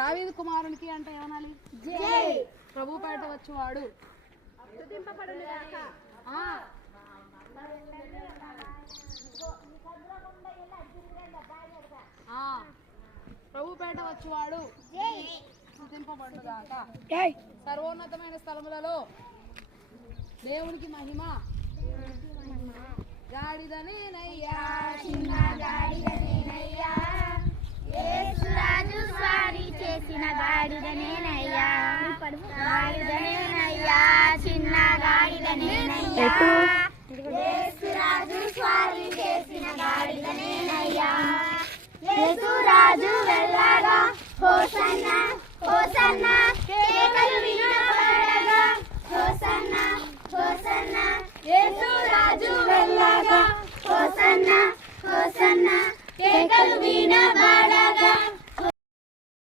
దావీదు కుమారునికి అంటే ఏమనాలి? ప్రభుపేట వచ్చేవాడు ప్రభుపేట వచ్చేవాడు స్తుతింపబడుగాక. సర్వోన్నతమైన స్థలములలో దేవునికి మహిమ. గాడిదనేనయ్యా చిన్న గాడిదనేనయ్యా, యేసురాజు స్వారీ చేసిన గాడిదనేనయ్యా, గాడిదనేనయ్యా, చిన్న గాడిదనేనయ్యా, యేసురాజు స్వారీ చేసిన గాడిదనేనయ్యా, యేసురాజు వెళ్ళగా